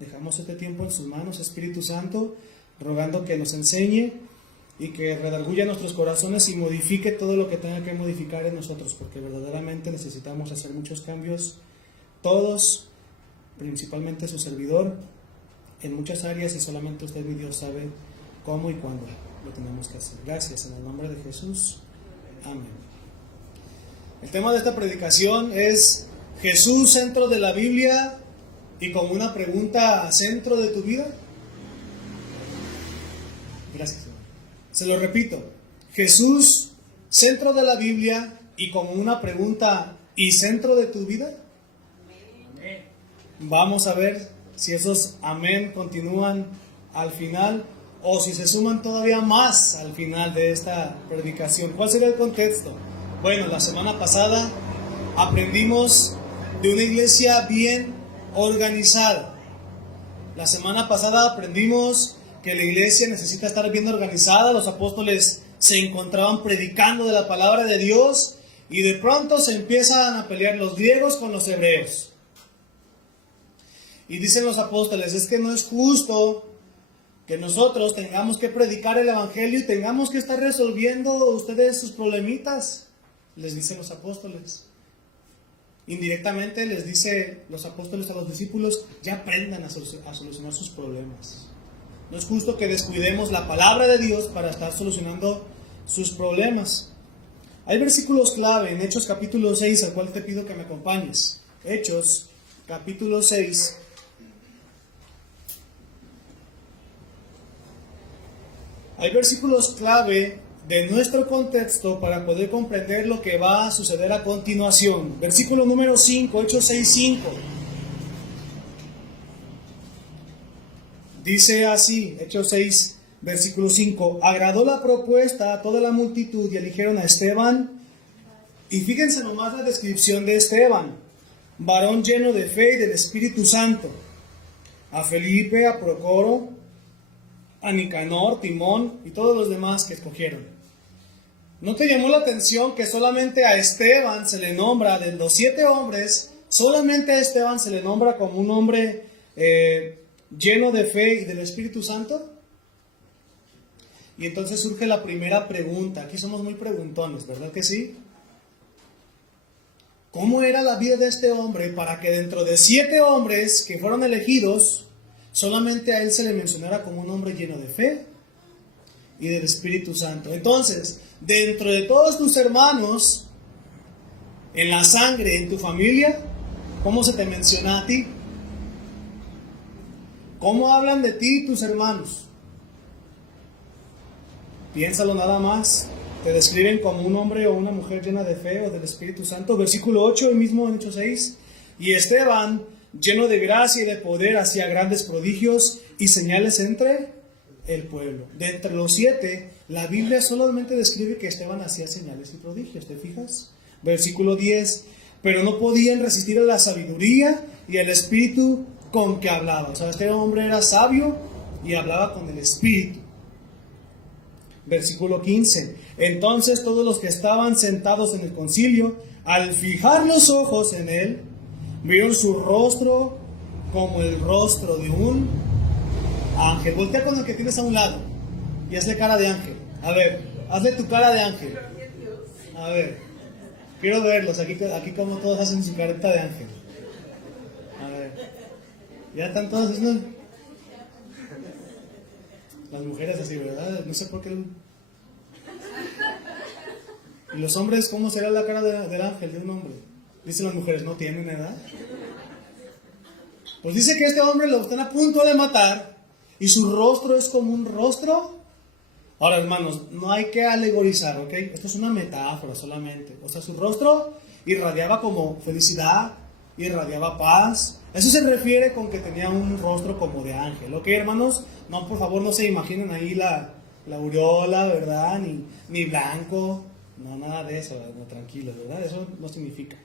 Dejamos este tiempo en sus manos, Espíritu Santo, rogando que nos enseñe y que redarguya nuestros corazones y modifique todo lo que tenga que modificar en nosotros, porque verdaderamente necesitamos hacer muchos cambios, todos, principalmente su servidor, en muchas áreas, y solamente usted, mi Dios, sabe cómo y cuándo lo tenemos que hacer. Gracias, en el nombre de Jesús. Amén. El tema de esta predicación es Jesús, centro de la Biblia, y como una pregunta, centro de tu vida. Gracias, hermano. Se lo repito, Jesús, centro de la Biblia, y como una pregunta, ¿y centro de tu vida? Amén. Vamos a ver si esos amén continúan al final, o si se suman todavía más al final de esta predicación. ¿Cuál sería el contexto? Bueno, la semana pasada aprendimos de una iglesia bien organizada. La semana pasada aprendimos que la iglesia necesita estar bien organizada. Los apóstoles se encontraban predicando de la palabra de Dios y de pronto se empiezan a pelear los griegos con los hebreos. Y dicen los apóstoles, es que no es justo que nosotros tengamos que predicar el evangelio y tengamos que estar resolviendo ustedes sus problemitas, les dicen los apóstoles. Indirectamente les dice los apóstoles a los discípulos, ya aprendan a solucionar sus problemas. No es justo que descuidemos la palabra de Dios para estar solucionando sus problemas. Hay versículos clave en Hechos capítulo 6, al cual te pido que me acompañes. Hechos capítulo 6. Hay versículos clave de nuestro contexto para poder comprender lo que va a suceder a continuación. Versículo número 5, Hechos 6:5. Dice así, Hechos 6, versículo 5. Agradó la propuesta a toda la multitud y eligieron a Esteban. Y fíjense nomás la descripción de Esteban. Varón lleno de fe y del Espíritu Santo. A Felipe, a Procoro, a Nicanor, Timón y todos los demás que escogieron. ¿No te llamó la atención que solamente a Esteban se le nombra, de los 7 hombres, solamente a Esteban se le nombra como un hombre lleno de fe y del Espíritu Santo? Y entonces surge la primera pregunta. Aquí somos muy preguntones, ¿verdad que sí? ¿Cómo era la vida de este hombre para que dentro de 7 hombres que fueron elegidos, solamente a él se le mencionara como un hombre lleno de fe y del Espíritu Santo? Entonces, dentro de todos tus hermanos, en la sangre, en tu familia, ¿cómo se te menciona a ti? ¿Cómo hablan de ti tus hermanos? Piénsalo nada más. ¿Te describen como un hombre o una mujer llena de fe o del Espíritu Santo? Versículo 8, el mismo en Hechos 6. Y Esteban, lleno de gracia y de poder, hacía grandes prodigios y señales entre el pueblo. De entre los 7, la Biblia solamente describe que Esteban hacía señales y prodigios, ¿te fijas? Versículo 10, pero no podían resistir a la sabiduría y al espíritu con que hablaba. O sea, este hombre era sabio y hablaba con el Espíritu. Versículo 15, entonces todos los que estaban sentados en el concilio, al fijar los ojos en él, vieron su rostro como el rostro de un ángel. Voltea con el que tienes a un lado y hazle cara de ángel. A ver, hazle tu cara de ángel. A ver, quiero verlos. Aquí como todos hacen su careta de ángel. A ver, ya están todos haciendo. Las mujeres así, ¿verdad? No sé por qué. ¿Y los hombres cómo será la cara del ángel de un hombre? Dicen las mujeres, ¿no tienen edad? Pues dice que este hombre lo están a punto de matar y su rostro es como un rostro. Ahora, hermanos, no hay que alegorizar, ¿ok? Esto es una metáfora solamente. O sea, su rostro irradiaba como felicidad, irradiaba paz. Eso se refiere con que tenía un rostro como de ángel, ¿ok, hermanos? No, por favor, no se imaginen ahí la aureola, ¿verdad? Ni blanco, no, nada de eso, no, tranquilo, ¿verdad? Eso no significa.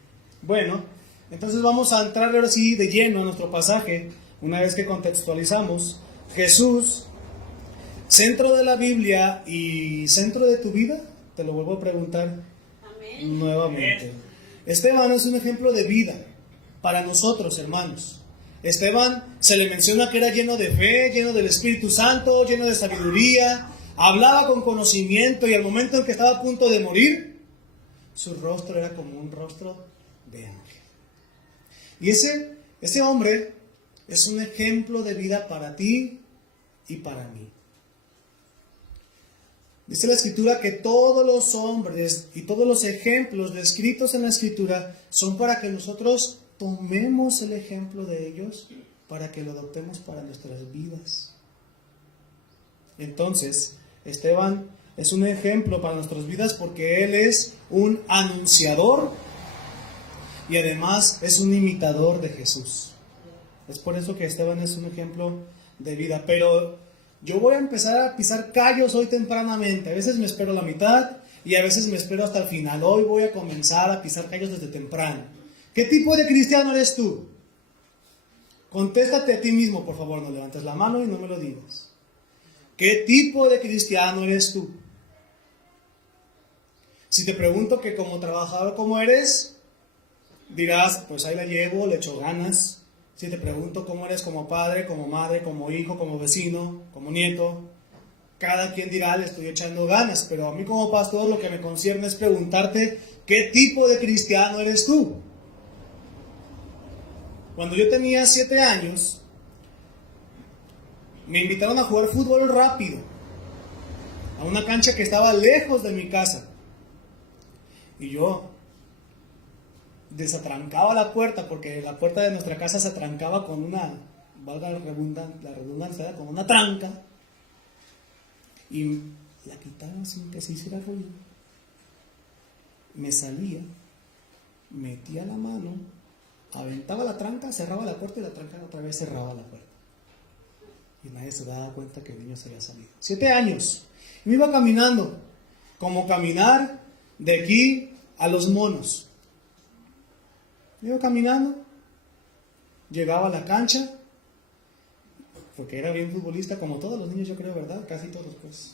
Bueno, entonces vamos a entrar ahora sí de lleno a nuestro pasaje, una vez que contextualizamos. Jesús, centro de la Biblia y centro de tu vida, te lo vuelvo a preguntar. Amén. Nuevamente. Esteban es un ejemplo de vida para nosotros, hermanos. Esteban se le menciona que era lleno de fe, lleno del Espíritu Santo, lleno de sabiduría, hablaba con conocimiento y al momento en que estaba a punto de morir, su rostro era como un rostro de ángel. Y ese hombre es un ejemplo de vida para ti y para mí. Dice la Escritura que todos los hombres y todos los ejemplos descritos en la Escritura son para que nosotros tomemos el ejemplo de ellos, para que lo adoptemos para nuestras vidas. Entonces, Esteban es un ejemplo para nuestras vidas porque él es un anunciador y además es un imitador de Jesús. Es por eso que Esteban es un ejemplo de vida. Pero yo voy a empezar a pisar callos hoy tempranamente. A veces me espero la mitad y a veces me espero hasta el final. Hoy voy a comenzar a pisar callos desde temprano. ¿Qué tipo de cristiano eres tú? Contéstate a ti mismo, por favor. No levantes la mano y no me lo digas. ¿Qué tipo de cristiano eres tú? Si te pregunto que como trabajador, ¿cómo eres? Dirás, pues ahí la llevo, le echo ganas. Si te pregunto cómo eres como padre, como madre, como hijo, como vecino, como nieto, cada quien dirá, le estoy echando ganas. Pero a mí como pastor lo que me concierne es preguntarte, ¿qué tipo de cristiano eres tú? Cuando yo tenía 7 años, me invitaron a jugar fútbol rápido a una cancha que estaba lejos de mi casa. Y yo desatrancaba la puerta, porque la puerta de nuestra casa se atrancaba con una, valga la redundancia, con una tranca, y la quitaba sin que se hiciera ruido. Me salía, metía la mano, aventaba la tranca, cerraba la puerta y la tranca otra vez cerraba la puerta. Y nadie se daba cuenta que el niño se había salido. 7 años. Y me iba caminando, como caminar de aquí a Los Monos. Iba caminando, llegaba a la cancha, porque era bien futbolista, como todos los niños yo creo, ¿verdad? Casi todos, pues.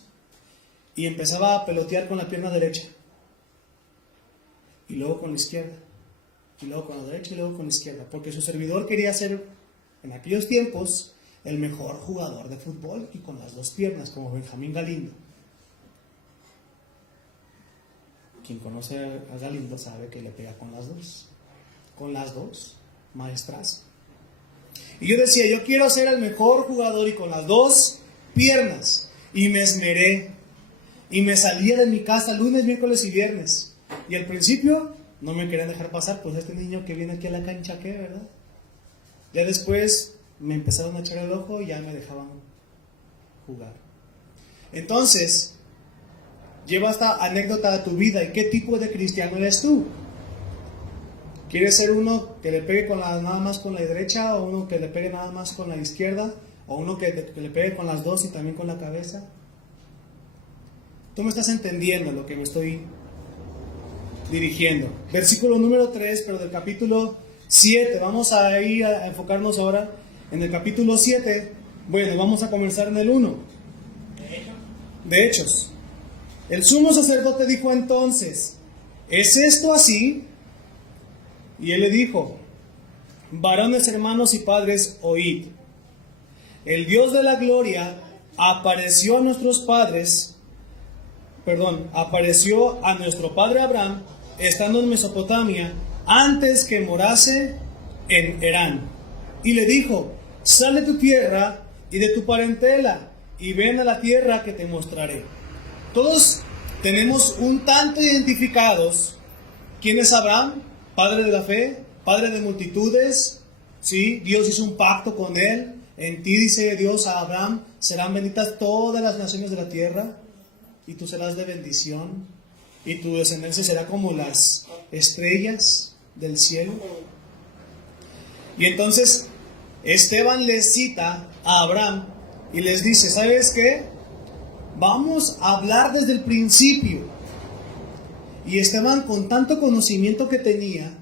Y empezaba a pelotear con la pierna derecha. Y luego con la izquierda. Y luego con la derecha y luego con la izquierda. Porque su servidor quería ser, en aquellos tiempos, el mejor jugador de fútbol y con las 2 piernas, como Benjamín Galindo. Quien conoce a Galindo sabe que le pega con las 2. Con las 2, maestras. Y yo decía, yo quiero ser el mejor jugador y con las 2 piernas. Y me esmeré. Y me salía de mi casa lunes, miércoles y viernes. Y al principio no me querían dejar pasar, pues este niño que viene aquí a la cancha, ¿qué, verdad? Ya después me empezaron a echar el ojo y ya me dejaban jugar. Entonces, lleva esta anécdota a tu vida. ¿Y qué tipo de cristiano eres tú? ¿Quieres ser uno que le pegue nada más con la derecha, o uno que le pegue nada más con la izquierda, o uno que le pegue con las 2 y también con la cabeza? Tú me estás entendiendo lo que me estoy dirigiendo. Versículo número 3, pero del capítulo 7. Vamos a ir a enfocarnos ahora en el capítulo 7. Bueno, vamos a comenzar en el 1. De Hechos. El sumo sacerdote dijo entonces, ¿es esto así? Y él le dijo, varones, hermanos y padres, oíd. El Dios de la gloria apareció a nuestro padre Abraham, estando en Mesopotamia, antes que morase en Herán. Y le dijo, sal de tu tierra y de tu parentela, y ven a la tierra que te mostraré. Todos tenemos un tanto identificados. ¿Quién es Abraham? Padre de la fe, padre de multitudes. ¿Sí? Dios hizo un pacto con él. En ti, dice Dios a Abraham, serán benditas todas las naciones de la tierra, y tú serás de bendición, y tu descendencia será como las estrellas del cielo. Y entonces Esteban les cita a Abraham y les dice, ¿sabes qué? Vamos a hablar desde el principio. Y Esteban, con tanto conocimiento que tenía,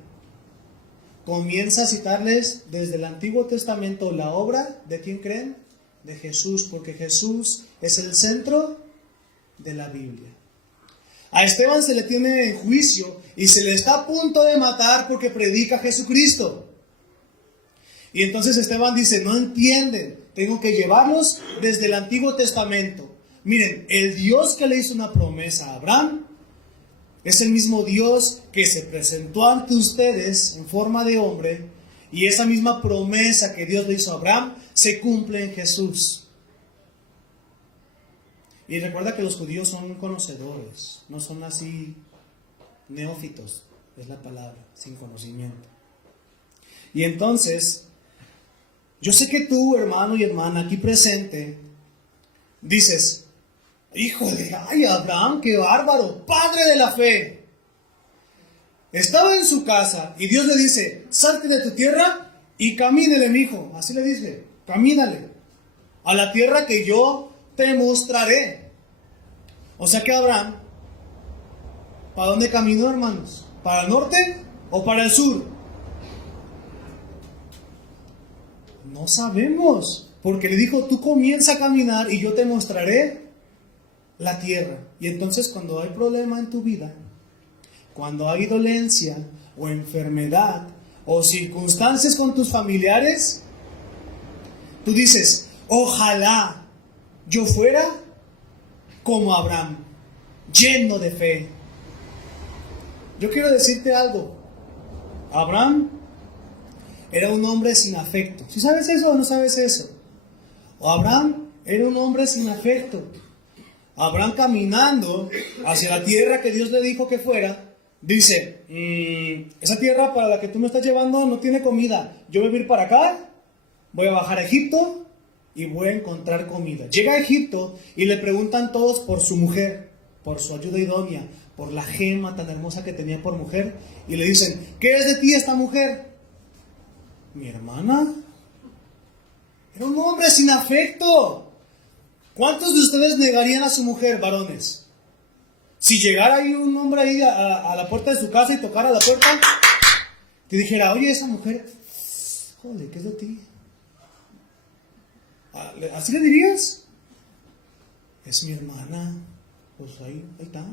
comienza a citarles desde el Antiguo Testamento la obra, ¿de quién creen? De Jesús, porque Jesús es el centro de la Biblia. A Esteban se le tiene en juicio y se le está a punto de matar porque predica a Jesucristo. Y entonces Esteban dice, no entienden, tengo que llevarlos desde el Antiguo Testamento. Miren, el Dios que le hizo una promesa a Abraham es el mismo Dios que se presentó ante ustedes en forma de hombre, y esa misma promesa que Dios le hizo a Abraham se cumple en Jesús. Y recuerda que los judíos son conocedores, no son así neófitos, es la palabra, sin conocimiento. Y entonces, yo sé que tú, hermano y hermana, aquí presente, dices, híjole, ay, Abraham, qué bárbaro, padre de la fe. Estaba en su casa y Dios le dice, salte de tu tierra y camínale, mijo. Así le dice, camínale a la tierra que yo te mostraré. O sea que Abraham, ¿para dónde caminó, hermanos? ¿Para el norte o para el sur? No sabemos, porque le dijo, tú comienza a caminar y yo te mostraré la tierra. Y entonces cuando hay problema en tu vida, cuando hay dolencia o enfermedad o circunstancias con tus familiares, tú dices, ojalá yo fuera como Abraham, lleno de fe. Yo quiero decirte algo. Abraham era un hombre sin afecto. ¿Sí sabes eso o no sabes eso? Abraham era un hombre sin afecto. Abraham, caminando hacia la tierra que Dios le dijo que fuera, dice, esa tierra para la que tú me estás llevando no tiene comida. Yo voy a ir para acá, voy a bajar a Egipto y voy a encontrar comida. Llega a Egipto y le preguntan todos por su mujer, por su ayuda idónea, por la gema tan hermosa que tenía por mujer, y le dicen, ¿qué es de ti esta mujer? Mi hermana. Era un hombre sin afecto. ¿Cuántos de ustedes negarían a su mujer, varones? Si llegara ahí un hombre ahí a la puerta de su casa y tocara la puerta, te dijera, oye, esa mujer, joder, ¿qué es de ti? ¿Así le dirías? Es mi hermana. Pues ahí está.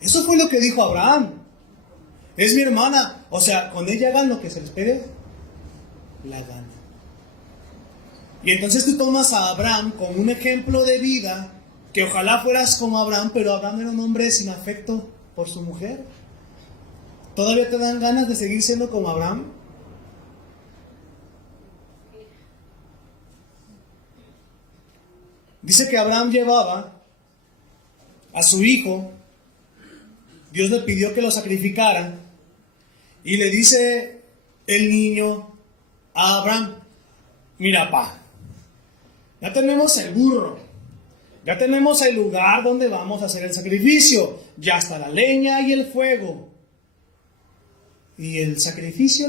Eso fue lo que dijo Abraham. Es mi hermana. O sea, con ella hagan lo que se les pegue la gana. Y entonces tú tomas a Abraham como un ejemplo de vida, que ojalá fueras como Abraham, pero Abraham era un hombre sin afecto por su mujer. ¿Todavía te dan ganas de seguir siendo como Abraham? Dice que Abraham llevaba a su hijo, Dios le pidió que lo sacrificara, y le dice el niño a Abraham, mira, pa, ya tenemos el burro, ya tenemos el lugar donde vamos a hacer el sacrificio, ya está la leña y el fuego. Y el sacrificio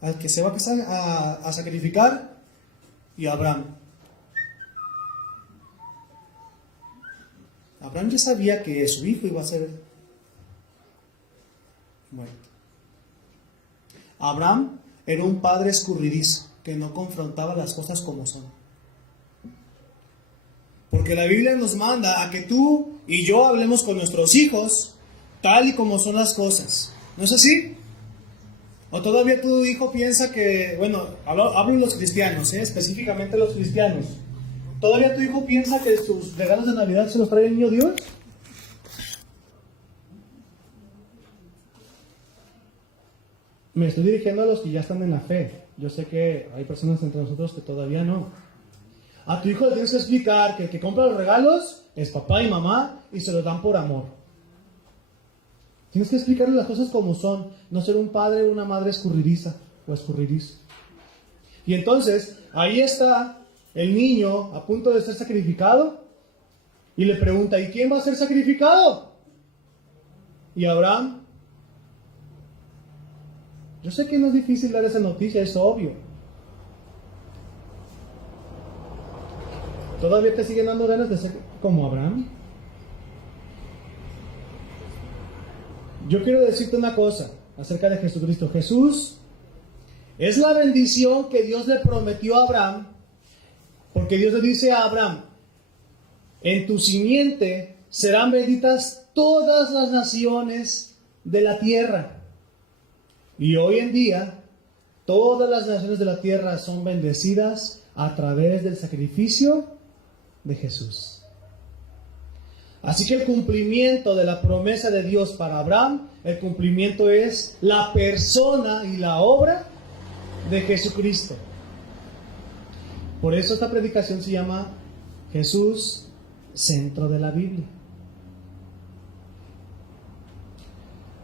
al que se va a sacrificar, y Abraham ya sabía que su hijo iba a ser muerto. Abraham era un padre escurridizo que no confrontaba las cosas como son. Porque la Biblia nos manda a que tú y yo hablemos con nuestros hijos tal y como son las cosas. ¿No es así? ¿O todavía tu hijo piensa que, bueno, hablo en los cristianos, específicamente los cristianos, ¿todavía tu hijo piensa que sus regalos de Navidad se los trae el niño Dios? Me estoy dirigiendo a los que ya están en la fe. Yo sé que hay personas entre nosotros que todavía no. A tu hijo le tienes que explicar que el que compra los regalos es papá y mamá y se los dan por amor. Tienes que explicarle las cosas como son, no ser un padre o una madre escurridiza o escurridizo. Y entonces, ahí está el niño a punto de ser sacrificado y le pregunta, ¿y quién va a ser sacrificado? Y Abraham, yo sé que no es difícil dar esa noticia, es obvio. ¿Todavía te siguen dando ganas de ser como Abraham? Yo quiero decirte una cosa acerca de Jesucristo. Jesús es la bendición que Dios le prometió a Abraham, porque Dios le dice a Abraham, en tu simiente serán benditas todas las naciones de la tierra. Y hoy en día Todas las naciones de la tierra son bendecidas a través del sacrificio de Jesús. Así que el cumplimiento de la promesa de Dios para Abraham, el cumplimiento es la persona y la obra de Jesucristo. Por eso esta predicación se llama Jesús, centro de la Biblia.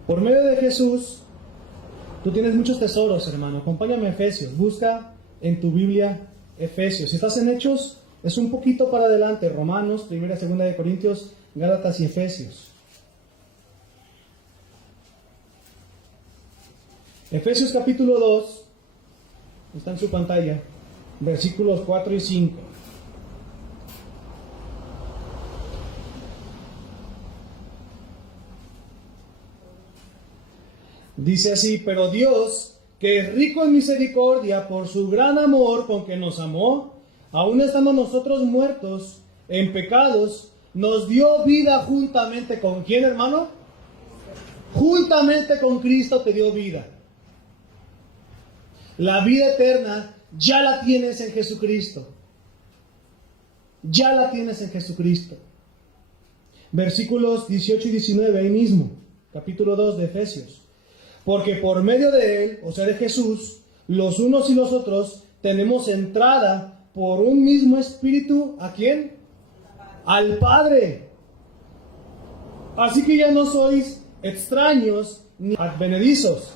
Por medio de Jesús, tú tienes muchos tesoros, hermano. Acompáñame a Efesios. Busca en tu Biblia Efesios. Si estás en Hechos, es un poquito para adelante. Romanos, 1 y 2 de Corintios, Gálatas y Efesios. Efesios capítulo 2, está en su pantalla, versículos 4 y 5. Dice así: pero Dios, que es rico en misericordia por su gran amor con que nos amó, aun estando nosotros muertos en pecados, nos dio vida juntamente con ¿quién, hermano? Juntamente con Cristo te dio vida. La vida eterna ya la tienes en Jesucristo. Ya la tienes en Jesucristo. Versículos 18 y 19 ahí mismo, capítulo 2 de Efesios. Porque por medio de Él, o sea de Jesús, los unos y los otros tenemos entrada por un mismo espíritu, ¿a quién? Al Padre. Así que ya no sois extraños ni advenedizos,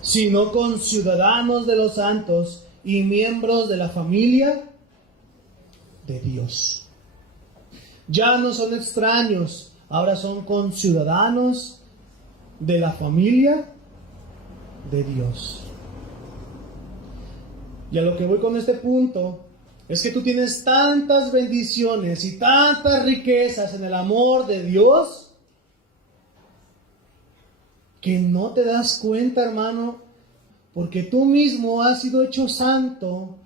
sino conciudadanos de los santos y miembros de la familia de Dios. Ya no son extraños, ahora son conciudadanos de la familia de Dios. Y a lo que voy con este punto es que tú tienes tantas bendiciones y tantas riquezas en el amor de Dios que no te das cuenta, hermano, porque tú mismo has sido hecho santo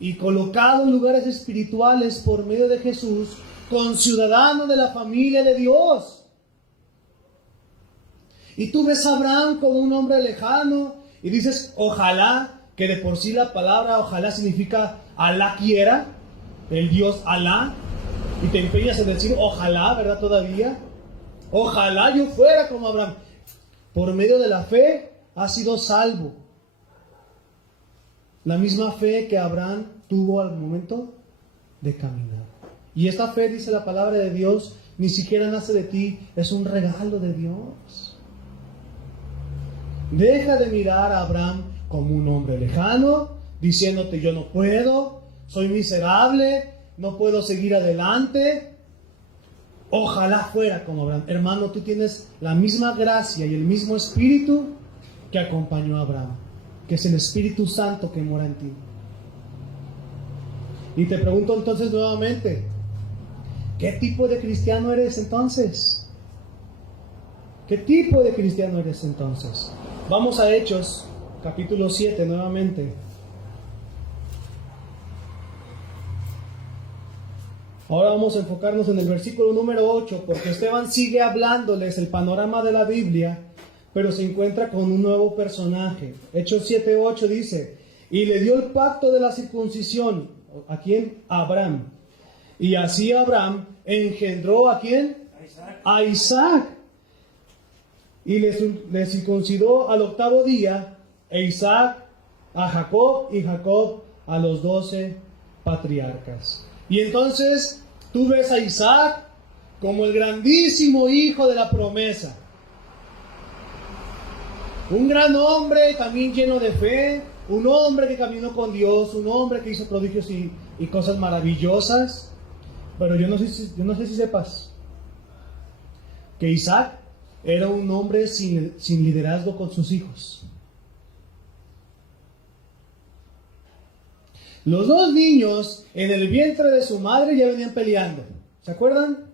y colocado en lugares espirituales por medio de Jesús, conciudadano de la familia de Dios. Y tú ves a Abraham como un hombre lejano y dices, ojalá, que de por sí la palabra ojalá significa Alá quiera, el Dios Alá, y te empeñas en decir ojalá, ¿verdad? Todavía, ojalá yo fuera como Abraham. Por medio de la fe has sido salvo. La misma fe que Abraham tuvo al momento de caminar. Y esta fe, dice la palabra de Dios, ni siquiera nace de ti, es un regalo de Dios. Deja de mirar a Abraham como un hombre lejano, diciéndote yo no puedo, soy miserable, no puedo seguir adelante. Ojalá fuera como Abraham. Hermano, tú tienes la misma gracia y el mismo espíritu que acompañó a Abraham, que es el Espíritu Santo que mora en ti. Y te pregunto entonces nuevamente, ¿qué tipo de cristiano eres entonces? ¿Qué tipo de cristiano eres entonces? Vamos a Hechos, capítulo 7 nuevamente. Ahora vamos a enfocarnos en el versículo número 8, porque Esteban sigue hablándoles el panorama de la Biblia, pero se encuentra con un nuevo personaje. Hechos 7:8 dice, y le dio el pacto de la circuncisión. ¿A quién? A Abraham. Y así Abraham engendró ¿a quién? A Isaac. Y le circuncidó al 8º día, e Isaac a Jacob, y Jacob a los 12 patriarcas. Y entonces tú ves a Isaac como el grandísimo hijo de la promesa. Un gran hombre también lleno de fe, un hombre que caminó con Dios, un hombre que hizo prodigios y cosas maravillosas. Pero yo no sé si sepas que Isaac era un hombre sin liderazgo con sus hijos. Los dos niños en el vientre de su madre ya venían peleando. ¿Se acuerdan?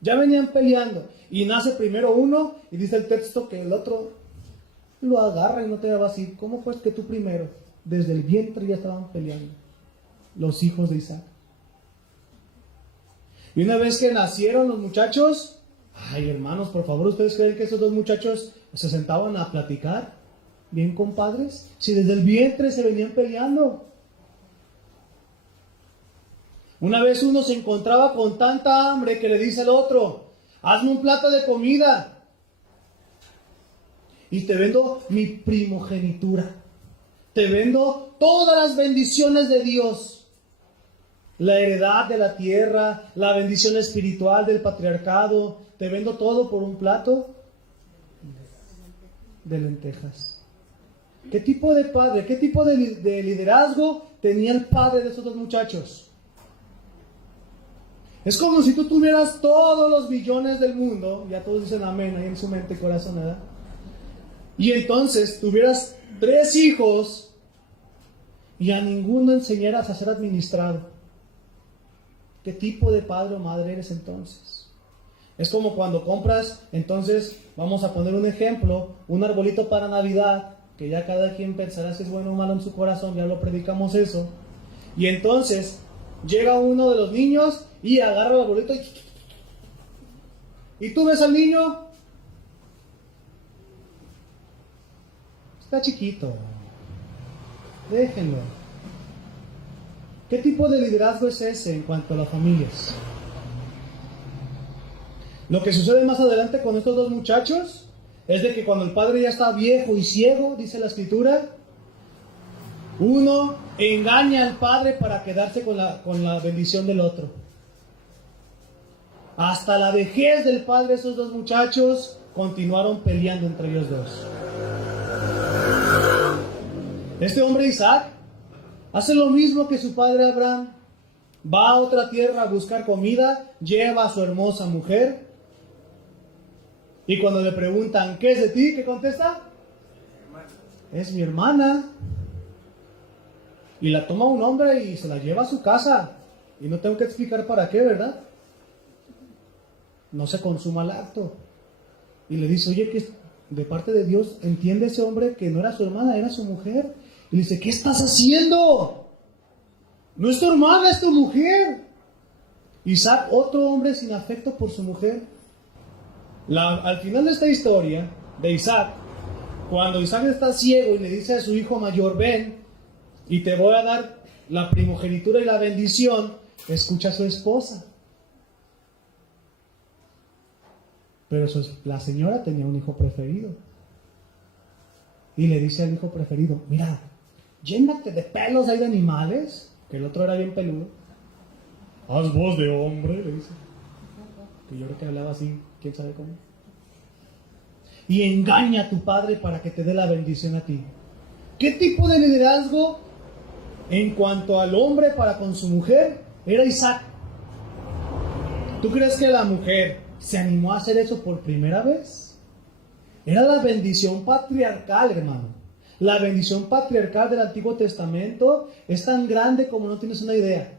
Ya venían peleando. Y nace primero uno y dice el texto que el otro lo agarra y no te va a decir, ¿cómo pues que tú primero? Desde el vientre ya estaban peleando los hijos de Isaac. Y una vez que nacieron los muchachos, ay hermanos, por favor, ¿ustedes creen que esos dos muchachos se sentaban a platicar? bien compadres, si desde el vientre se venían peleando. Una vez uno se encontraba con tanta hambre que le dice al otro, hazme un plato de comida y te vendo mi primogenitura. Te vendo todas las bendiciones de Dios. La heredad de la tierra, la bendición espiritual del patriarcado. Te vendo todo por un plato de lentejas. ¿Qué tipo de padre, qué tipo de liderazgo tenía el padre de esos dos muchachos? Es como si tú tuvieras todos los billones del mundo, ya todos dicen amén ahí en su mente y corazón, ¿verdad? Y entonces tuvieras 3 hijos y a ninguno enseñaras a ser administrado. ¿Qué tipo de padre o madre eres entonces? Es como cuando compras, entonces, vamos a poner un ejemplo, un arbolito para Navidad, que ya cada quien pensará si es bueno o malo en su corazón, ya lo predicamos eso. Y entonces llega uno de los niños y agarra el arbolito y tú ves al niño, está chiquito, déjenlo. ¿Qué tipo de liderazgo es ese en cuanto a las familias? Lo que sucede más adelante con estos dos muchachos es de que cuando el padre ya está viejo y ciego, dice la escritura, uno engaña al padre para quedarse con la bendición del otro. Hasta la vejez del padre, esos dos muchachos continuaron peleando entre ellos dos. Este hombre Isaac hace lo mismo que su padre Abraham. Va a otra tierra a buscar comida, lleva a su hermosa mujer. Y cuando le preguntan, ¿qué es de ti? ¿Qué contesta? Es mi hermana. Y la toma un hombre y se la lleva a su casa. Y no tengo que explicar para qué, ¿verdad? No se consuma el acto. Y le dice, oye, que de parte de Dios, entiende ese hombre que no era su hermana, era su mujer. Y le dice, ¿qué estás haciendo? No es tu hermana, es tu mujer. Isaac, otro hombre sin afecto por su mujer. Al final de esta historia de Isaac, cuando Isaac está ciego y le dice a su hijo mayor, ven y te voy a dar la primogenitura y la bendición, escucha a su esposa. Pero la señora tenía un hijo preferido. Y le dice al hijo preferido, mira, llénate de pelos ahí de animales, que el otro era bien peludo. Haz voz de hombre, le dice. Que yo creo que hablaba así, quién sabe cómo. Y engaña a tu padre para que te dé la bendición a ti. ¿Qué tipo de liderazgo en cuanto al hombre para con su mujer era Isaac? ¿Tú crees que la mujer se animó a hacer eso por primera vez? Era la bendición patriarcal, hermano. La bendición patriarcal del Antiguo Testamento es tan grande como no tienes una idea.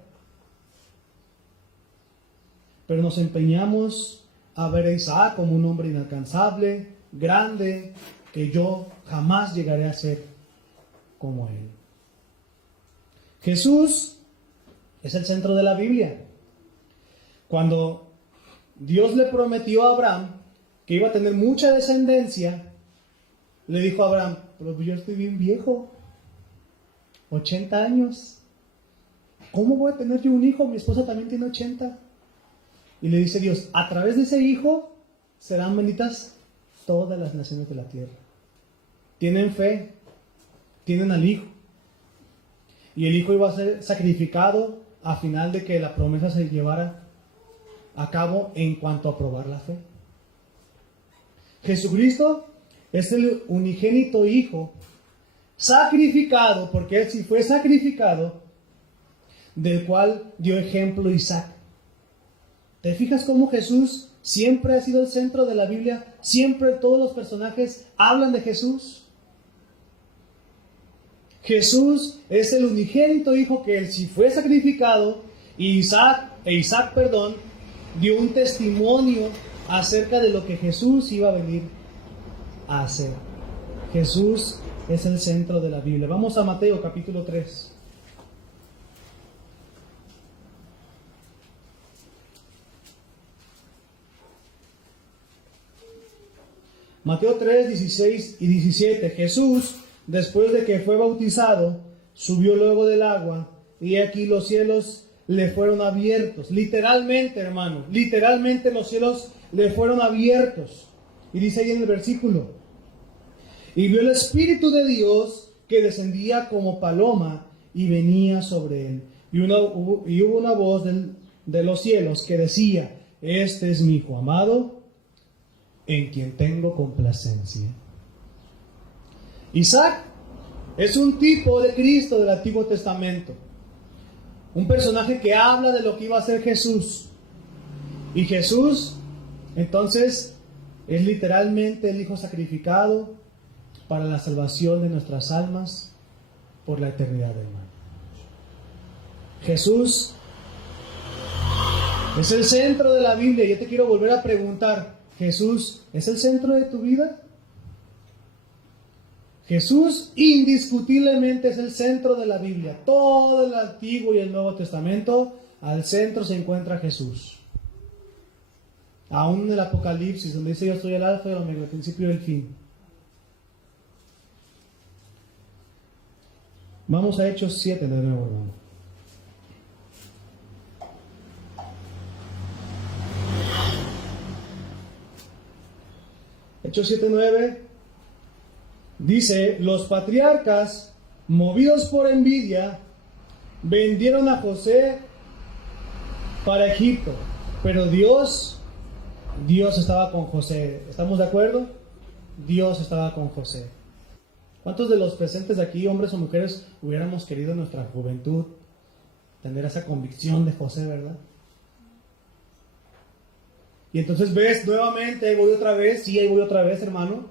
Pero nos empeñamos a ver a Isaac como un hombre inalcanzable, grande, que yo jamás llegaré a ser como él. Jesús es el centro de la Biblia. Cuando Dios le prometió a Abraham que iba a tener mucha descendencia, le dijo a Abraham, pero yo estoy bien viejo, 80 años. ¿Cómo voy a tener yo un hijo? Mi esposa también tiene 80. Y le dice Dios, a través de ese hijo serán benditas todas las naciones de la tierra. Tienen fe, tienen al hijo. Y el hijo iba a ser sacrificado a final de que la promesa se llevara a cabo en cuanto a probar la fe. Jesucristo es el unigénito hijo sacrificado, porque él sí fue sacrificado, del cual dio ejemplo Isaac. ¿Te fijas cómo Jesús siempre ha sido el centro de la Biblia? Siempre todos los personajes hablan de Jesús. Jesús es el unigénito hijo que él sí fue sacrificado, y Isaac dio un testimonio acerca de lo que Jesús iba a venir a hacer. Jesús es el centro de la Biblia. Vamos a Mateo capítulo 3. Mateo 3, 16 y 17. Jesús después de que fue bautizado, subió luego del agua, y aquí los cielos le fueron abiertos. Literalmente, hermano, literalmente los cielos le fueron abiertos. Y dice ahí en el versículo: y vio el Espíritu de Dios que descendía como paloma y venía sobre él. Y hubo una voz de los cielos que decía: este es mi Hijo amado, en quien tengo complacencia. Isaac es un tipo de Cristo del Antiguo Testamento. Un personaje que habla de lo que iba a ser Jesús. Y Jesús, entonces, es literalmente el Hijo sacrificado para la salvación de nuestras almas por la eternidad, hermano. Jesús es el centro de la Biblia. Yo te quiero volver a preguntar: ¿Jesús es el centro de tu vida? Jesús indiscutiblemente es el centro de la Biblia. Todo el Antiguo y el Nuevo Testamento, al centro se encuentra Jesús. Aún en el Apocalipsis, donde dice: yo soy el alfa y el omega, el principio y el fin. Vamos a Hechos 7 de nuevo, hermano. Hechos 7:9 dice: los patriarcas, movidos por envidia, vendieron a José para Egipto, pero Dios estaba con José. ¿Estamos de acuerdo? Dios estaba con José. ¿Cuántos de los presentes aquí, hombres o mujeres, hubiéramos querido en nuestra juventud tener esa convicción de José, verdad? Y entonces ves nuevamente, ahí voy otra vez, sí, ahí voy otra vez, hermano.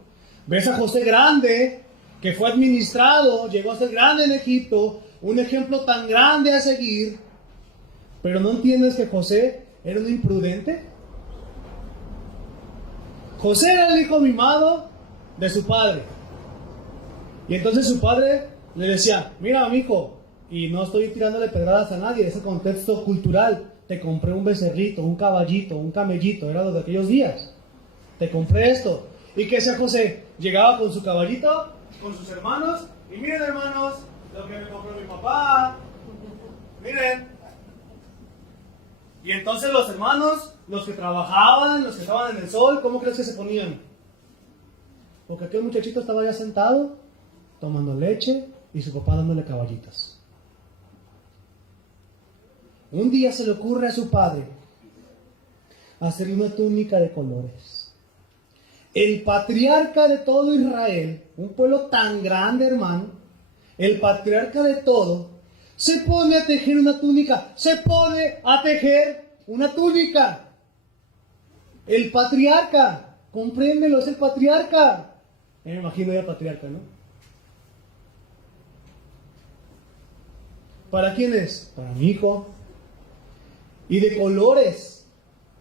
Ves a José grande, que fue administrado, llegó a ser grande en Egipto, un ejemplo tan grande a seguir, pero ¿no entiendes que José era un imprudente? José era el hijo mimado de su padre. Y entonces su padre le decía: mira, mijo, y no estoy tirándole pedradas a nadie, es el contexto cultural. Te compré un becerrito, un caballito, un camellito, era lo de aquellos días. Te compré esto. ¿Y qué hacía José? Llegaba con su caballito, con sus hermanos, y miren, hermanos, lo que me compró mi papá. Miren. Y entonces los hermanos, los que trabajaban, los que estaban en el sol, ¿cómo crees que se ponían? Porque aquel muchachito estaba ya sentado, tomando leche, y su papá dándole caballitas. Un día se le ocurre a su padre hacerle una túnica de colores. El patriarca de todo Israel, un pueblo tan grande, hermano, el patriarca de todo, se pone a tejer una túnica. Se pone a tejer una túnica. El patriarca, compréndelo, es el patriarca. Me imagino ya patriarca, ¿no? ¿Para quién es? Para mi hijo. Y de colores,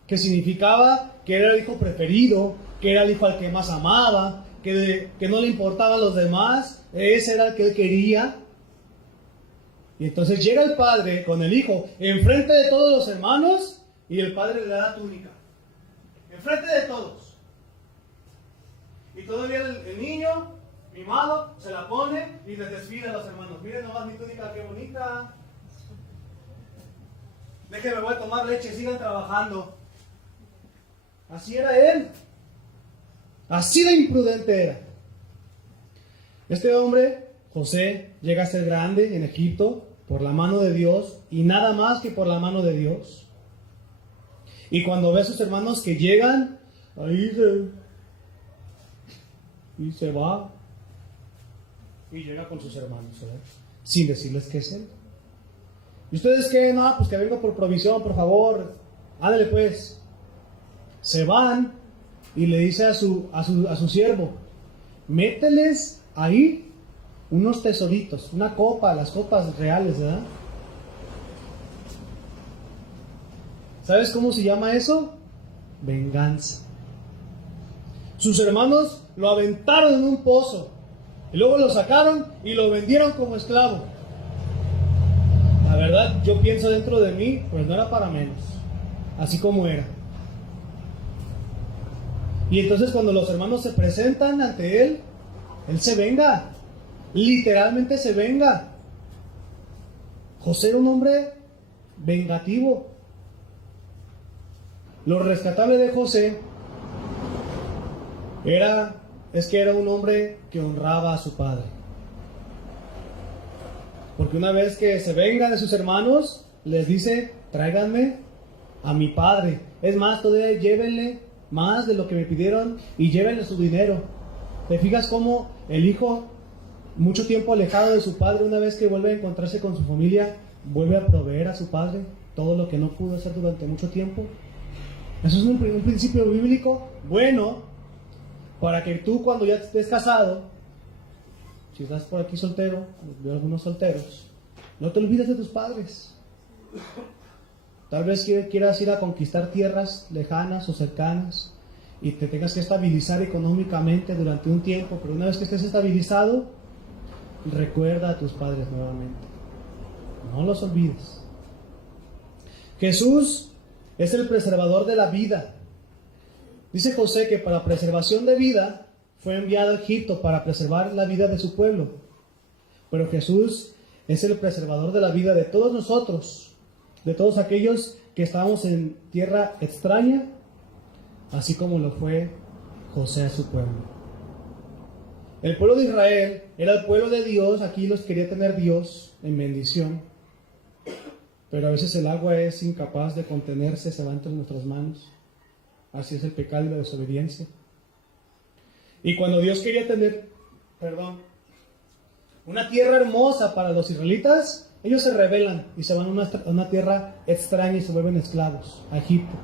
que significaba que era el hijo preferido, que era el hijo al que más amaba, que no le importaban los demás, ese era el que él quería. Y entonces llega el padre con el hijo enfrente de todos los hermanos, y el padre le da túnica enfrente de todos. Y todavía el niño mimado se la pone y les desfila a los hermanos: miren nomás mi túnica, qué bonita. Déjenme, voy a tomar leche, sigan trabajando. Así era él. Así de imprudente era. Este hombre, José, llega a ser grande en Egipto por la mano de Dios, y nada más que por la mano de Dios. Y cuando ve a sus hermanos que llegan, ahí se va. Y llega con sus hermanos, ¿verdad? Sin decirles qué es él. ¿Y ustedes qué? No, pues que vengo por provisión, por favor. Ándale pues. Se van y le dice a su siervo: mételes ahí unos tesoritos, una copa, las copas reales, ¿verdad? ¿Sabes cómo se llama eso? Venganza. Sus hermanos lo aventaron en un pozo, y luego lo sacaron y lo vendieron como esclavo. La verdad, yo pienso dentro de mí, pues no era para menos, así como era. Y entonces cuando los hermanos se presentan ante él se venga. literalmente se venga. José era un hombre vengativo. Lo rescatable de José es que era un hombre que honraba a su padre. Porque una vez que se venga de sus hermanos, les dice: tráiganme a mi padre. Es más, todavía llévenle más de lo que me pidieron y llévenle su dinero. ¿Te fijas cómo el hijo, mucho tiempo alejado de su padre, una vez que vuelve a encontrarse con su familia, vuelve a proveer a su padre todo lo que no pudo hacer durante mucho tiempo? Eso es un principio bíblico bueno para que tú, cuando ya estés casado, si estás por aquí soltero, veo algunos solteros, no te olvides de tus padres. Tal vez quieras ir a conquistar tierras lejanas o cercanas y te tengas que estabilizar económicamente durante un tiempo, pero una vez que estés estabilizado, recuerda a tus padres nuevamente. No los olvides. Jesús es el preservador de la vida. Dice José que para preservación de vida fue enviado a Egipto para preservar la vida de su pueblo. Pero Jesús es el preservador de la vida de todos nosotros, de todos aquellos que estábamos en tierra extraña, así como lo fue José a su pueblo. El pueblo de Israel era el pueblo de Dios, aquí los quería tener Dios en bendición, pero a veces el agua es incapaz de contenerse, se va entre nuestras manos. Así es el pecado y la desobediencia. Y cuando Dios quería tener, una tierra hermosa para los israelitas, ellos se rebelan y se van a una tierra extraña y se vuelven esclavos, a Egipto.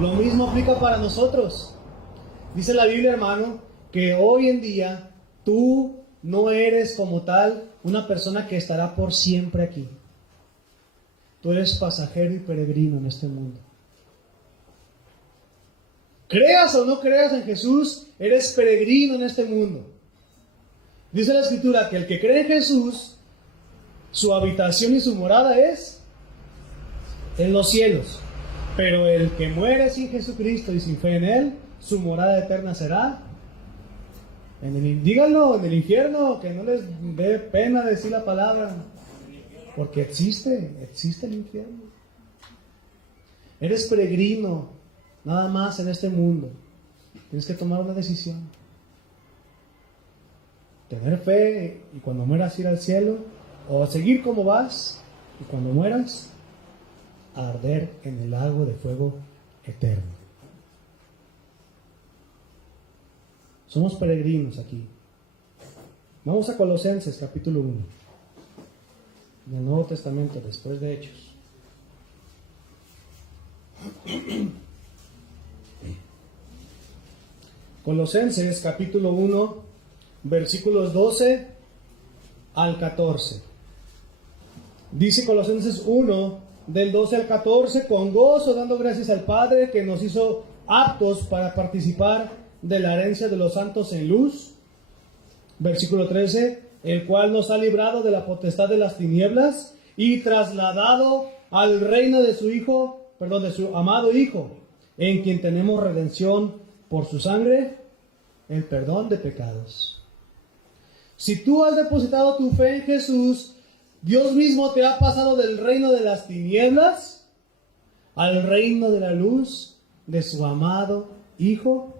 Lo mismo aplica para nosotros. Dice la Biblia, hermano, que hoy en día tú no eres como tal una persona que estará por siempre aquí. Tú eres pasajero y peregrino en este mundo. Creas o no creas en Jesús, eres peregrino en este mundo. Dice la Escritura que el que cree en Jesús, su habitación y su morada es en los cielos. Pero el que muere sin Jesucristo y sin fe en Él, su morada eterna será díganlo, en el infierno, que no les dé pena decir la palabra, porque existe el infierno. Eres peregrino, nada más en este mundo. Tienes que tomar una decisión. Tener fe y cuando mueras ir al cielo, o seguir como vas y cuando mueras arder en el lago de fuego eterno. Somos peregrinos aquí. Vamos a Colosenses capítulo 1, del Nuevo Testamento, después de Hechos. Colosenses capítulo 1, versículos 12 al 14. Dice Colosenses 1, del 12 al 14: con gozo dando gracias al Padre que nos hizo aptos para participar de la herencia de los santos en luz. Versículo 13: el cual nos ha librado de la potestad de las tinieblas y trasladado al reino de su Hijo, de su amado Hijo, en quien tenemos redención por su sangre, el perdón de pecados. Si tú has depositado tu fe en Jesús, Dios mismo te ha pasado del reino de las tinieblas al reino de la luz de su amado Hijo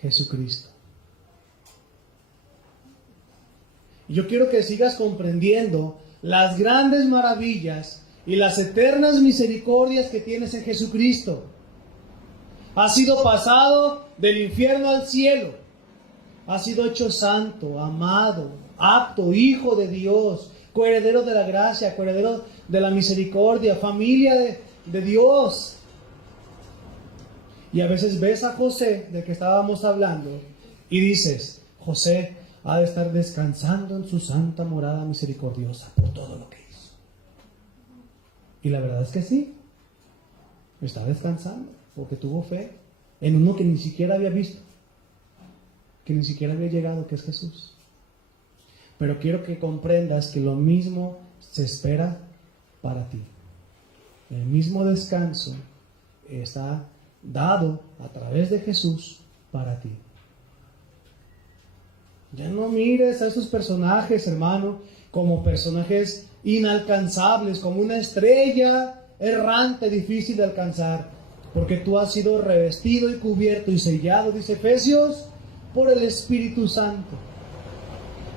Jesucristo. Y yo quiero que sigas comprendiendo las grandes maravillas y las eternas misericordias que tienes en Jesucristo. Has sido pasado del infierno al cielo. Has sido hecho santo, amado, apto, hijo de Dios, coheredero de la gracia, coheredero de la misericordia, familia de Dios. Y a veces ves a José, del que estábamos hablando, y dices: José ha de estar descansando en su santa morada misericordiosa por todo lo que hizo. Y la verdad es que sí, está descansando porque tuvo fe en uno que ni siquiera había visto, que ni siquiera había llegado, que es Jesús. Pero quiero que comprendas que lo mismo se espera para ti. El mismo descanso está dado a través de Jesús para ti. Ya no mires a esos personajes, hermano, como personajes inalcanzables, como una estrella errante, difícil de alcanzar, porque tú has sido revestido y cubierto y sellado, dice Efesios, por el Espíritu Santo,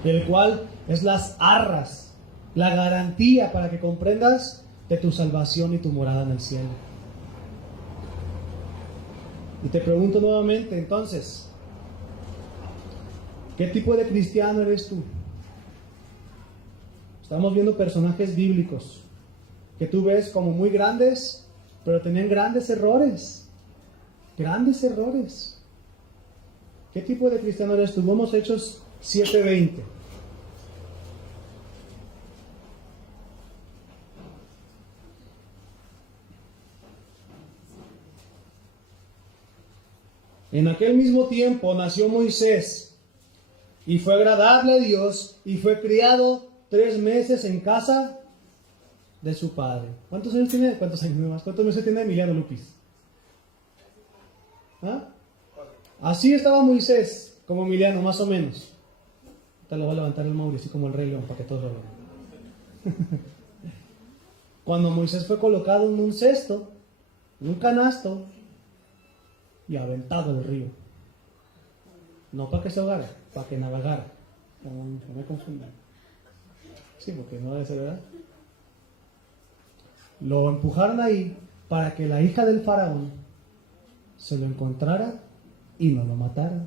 el cual es las arras, la garantía para que comprendas de tu salvación y tu morada en el cielo. Y te pregunto nuevamente, entonces, ¿qué tipo de cristiano eres tú? Estamos viendo personajes bíblicos que tú ves como muy grandes, pero tenían grandes errores. Grandes errores. ¿Qué tipo de cristiano eres tú? Vamos a Hechos 7:20. En aquel mismo tiempo nació Moisés y fue agradable a Dios y fue criado 3 meses en casa de su padre. ¿Cuántos años tiene? ¿Cuántos meses tiene Emiliano Lupis? ¿Ah? Así estaba Moisés, como Emiliano, más o menos. Ahorita lo va a levantar el Mauricio, así como el Rey León, para que todos lo vean. Cuando Moisés fue colocado en un cesto, en un canasto, y aventado al río. No para que se ahogara, para que navegara. No me confundan. Sí, porque no debe ser verdad. Lo empujaron ahí para que la hija del faraón se lo encontrara y no lo matara.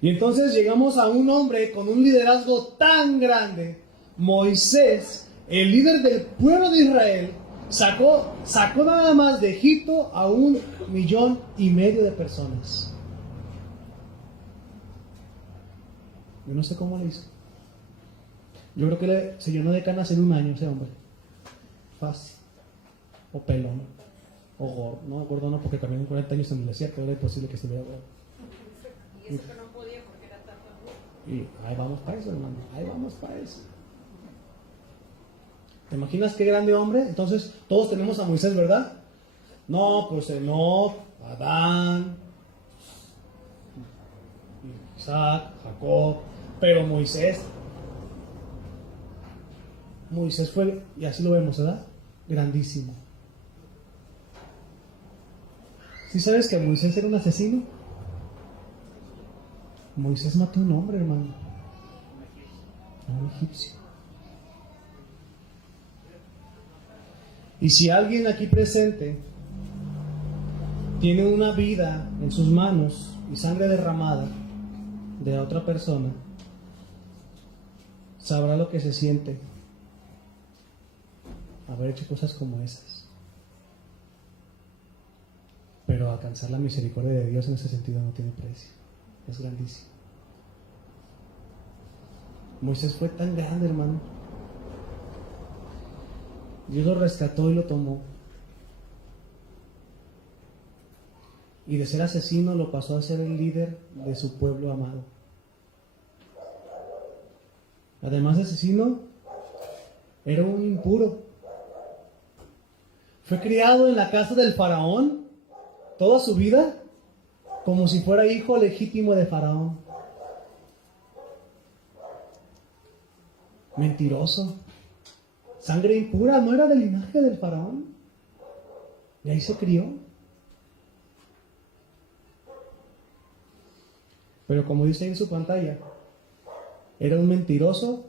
Y entonces llegamos a un hombre con un liderazgo tan grande, Moisés, el líder del pueblo de Israel, sacó nada más de Egipto a 1,5 millones de personas. Yo no sé cómo lo hizo. Yo creo que se llenó de canas en 1 año ese hombre. Fácil. O pelón. O gordo. No, gordo no, porque caminó 40 años en el desierto. Era imposible que estuviera gordo. Y eso que no podía porque era tanto. Y ahí vamos para eso, hermano. Ahí vamos para eso. ¿Te imaginas qué grande hombre? Entonces, todos tenemos a Moisés, ¿verdad? No, pues Enoc, Adán, Isaac, Jacob, pero Moisés fue, y así lo vemos, ¿verdad? Grandísimo. ¿Sí sabes que Moisés era un asesino? Moisés mató a un hombre, hermano. A un egipcio. Y si alguien aquí presente tiene una vida en sus manos y sangre derramada de otra persona, sabrá lo que se siente haber hecho cosas como esas. Pero alcanzar la misericordia de Dios en ese sentido no tiene precio. Es grandísimo. Moisés fue tan grande, hermano. Dios lo rescató y lo tomó. Y de ser asesino lo pasó a ser el líder de su pueblo amado. Además de asesino, era un impuro. Fue criado en la casa del faraón toda su vida como si fuera hijo legítimo de faraón. Mentiroso. Sangre impura, no era del linaje del faraón. Y ahí se crió. Pero como dice en su pantalla, era un mentiroso,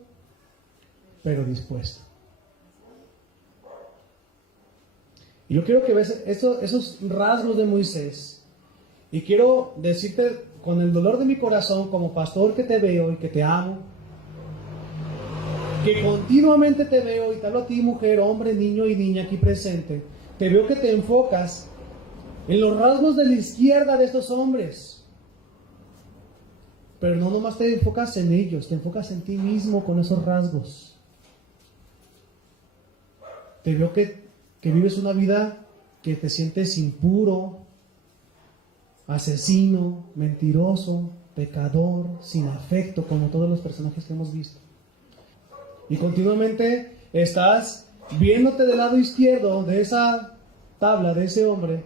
pero dispuesto. Y yo quiero que veas esos rasgos de Moisés. Y quiero decirte con el dolor de mi corazón, como pastor que te veo y que te amo, que continuamente te veo, y te hablo a ti, mujer, hombre, niño y niña aquí presente, te veo que te enfocas en los rasgos de la izquierda de estos hombres. Pero no nomás te enfocas en ellos, te enfocas en ti mismo con esos rasgos. Te veo que vives una vida que te sientes impuro, asesino, mentiroso, pecador, sin afecto, como todos los personajes que hemos visto. Y continuamente estás viéndote del lado izquierdo de esa tabla, de ese hombre,